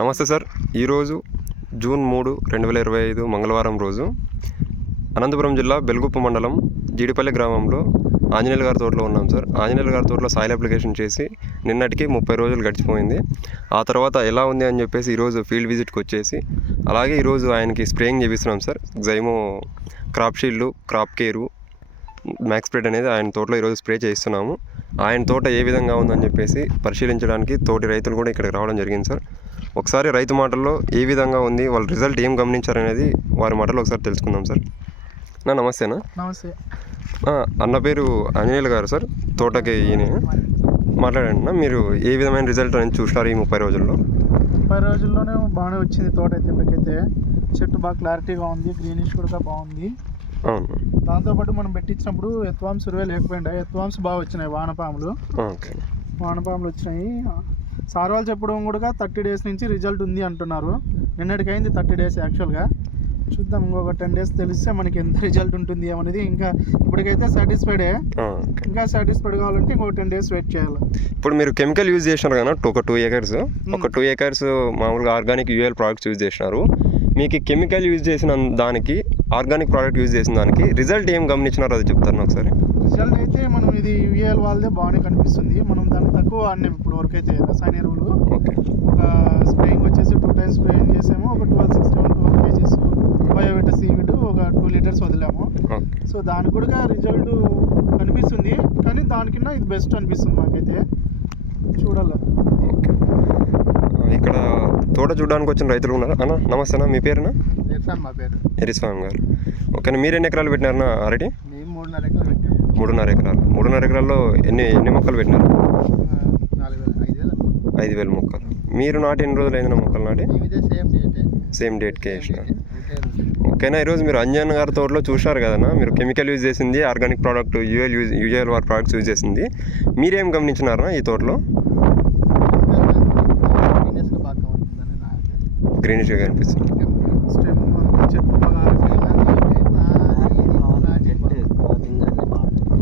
నమస్తే సార్. ఈరోజు జూన్ 3, 2025 మంగళవారం రోజు అనంతపురం జిల్లా బెల్గుప్ప మండలం జీడిపల్లి గ్రామంలో ఆంజనేయులు గారి తోటలో ఉన్నాం సార్. ఆంజనేయులు గారి తోటలో సాయిల్ అప్లికేషన్ చేసి నిన్నటికి 30 రోజులు గడిచిపోయింది. ఆ తర్వాత ఎలా ఉంది అని చెప్పేసి ఈరోజు ఫీల్డ్ విజిట్కి వచ్చేసి అలాగే ఈరోజు ఆయనకి స్ప్రేయింగ్ చేపిస్తున్నాం సార్. జైమో crop shield, crop care, max spread అనేది ఆయన తోటలో ఈరోజు స్ప్రే చేస్తున్నాము. ఆయన తోట ఏ విధంగా ఉందని చెప్పేసి పరిశీలించడానికి తోటి రైతులు కూడా ఇక్కడికి రావడం జరిగింది సార్. ఒకసారి రైతు మాటల్లో ఏ విధంగా ఉంది, వాళ్ళ రిజల్ట్ ఏం గమనించారనేది వారి మాటల్లో ఒకసారి తెలుసుకుందాం సార్. నమస్తేనా? నమస్తే. అన్న పేరు ఆంజనేయులు గారు సార్. తోటకి ఈయన మాట్లాడండి. మీరు ఏ విధమైన రిజల్ట్ అనేది చూసినారు ఈ 30 రోజుల్లో? 30 రోజుల్లోనే బాగానే వచ్చింది తోట అయితే. ఇప్పటికైతే చెట్టు బాగా క్లారిటీగా ఉంది, గ్రీనిష్ కూడా బాగుంది. అవును. దాంతోపాటు మనం పెట్టించినప్పుడు ఎత్వాంశ ఉరువే లేకపోయిండే, ఎత్వాంశ బాగా వచ్చినాయి. వానపాములు వచ్చినాయి. సార్ వాళ్ళు చెప్పడం కూడా 30 days నుంచి రిజల్ట్ ఉంది అంటున్నారు. నిన్నటికైంది 30 days యాక్చువల్గా. చూద్దాం, ఇంకొక 10 days తెలిస్తే మనకి ఎంత రిజల్ట్ ఉంటుంది అనేది. ఇంకా ఇప్పటికైతే సాటిస్ఫైడే. ఇంకా సాటిస్ఫైడ్ కావాలంటే ఇంకొక 10 days వెయిట్ చేయాలి. ఇప్పుడు మీరు కెమికల్ యూజ్ చేసినారు కదా, ఒక 2 acres మామూలుగా ఆర్గానిక్ యూఎల్ ప్రోడక్ట్స్ యూజ్ చేసినారు. మీకు కెమికల్ యూజ్ చేసిన దానికి, ఆర్గానిక్ ప్రోడక్ట్ యూజ్ చేసిన దానికి రిజల్ట్ ఏం గమనించినారో అది చెప్తారు ఒకసారి. రిజల్ట్ అయితే మనం ఇది యూఎల్ వాళ్ళదే బాగానే కనిపిస్తుంది. మనం దాన్ని తక్కువ వాడినాం ఇప్పుడు వరకు అయితే. రసాయన ఎరువులు ఒక స్ప్రేయింగ్ వచ్చేసి 2 times స్ప్రేయింగ్ చేసాము. ఒక 12 kgs బయోవిటా సీవిడ్ ఒక 2 liters వదిలాము. సో దానికి కూడా రిజల్ట్ కనిపిస్తుంది, కానీ దానికన్నా ఇది బెస్ట్ అనిపిస్తుంది నాకైతే. చూడాలి. ఇక్కడ తోట చూడడానికి వచ్చిన రైతులు ఉన్నారు. అన్న నమస్తేనా, మీ పేరునా? మా పేరు ఎరిస్వామి గారు. ఓకేనా, మీరు ఎన్ని ఎకరాలు పెట్టినారన్నా అరటి? 3.5 ఎకరాలు పెట్టాము. 3.5 ఎకరాలు. 3.5 ఎకరాల్లో ఎన్ని మొక్కలు పెట్టినారు? 5,000 మొక్కలు. మీరు నాటి ఎన్ని రోజులు అయింది మొక్కలు నాటి? సేమ్ డేట్కే వేసినారు. ఓకేనా, ఈరోజు మీరు అంజన్ గారి తోటలో చూశారు కదన్నా. మీరు కెమికల్ యూజ్ చేసింది, ఆర్గానిక్ ప్రోడక్ట్ యూజువల్ వారి ప్రోడక్ట్స్ యూజ్ చేసింది. మీరేం గమనించినారా ఈ తోటలో? గ్రీనిష్గా కనిపిస్తుంది.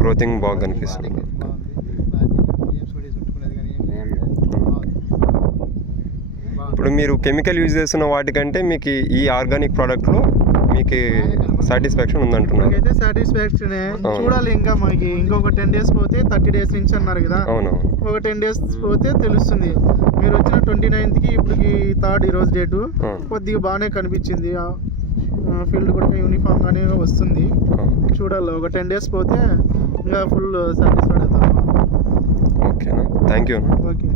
గ్రోతింగ్ బాగా కనిపిస్తుంది. ఇప్పుడు మీరు కెమికల్ యూజ్ చేస్తున్న వాటికంటే మీకు ఈ ఆర్గానిక్ ప్రోడక్ట్లో మీకు సాటిస్ఫాక్షన్ ఉందంటున్నారు? అయితే సాటిస్ఫాక్షన్. చూడాలి, ఇంకా మనకి ఇంకొక 10 days పోతే 30 days నుంచి అన్నారు కదా. అవునవును. ఒక 10 days పోతే తెలుస్తుంది. మీరు వచ్చిన 29th ఇప్పటికి 3rd ఈరోజు డేటు. కొద్దిగా బాగానే కనిపించింది. ఫీల్డ్ కూడా యూనిఫామ్గానే వస్తుంది. చూడాలి, ఒక 10 days పోతే ఇంకా ఫుల్ సాటిస్ఫైడ్ అవుతాం. ఓకేనా, థ్యాంక్ యూ. ఓకే.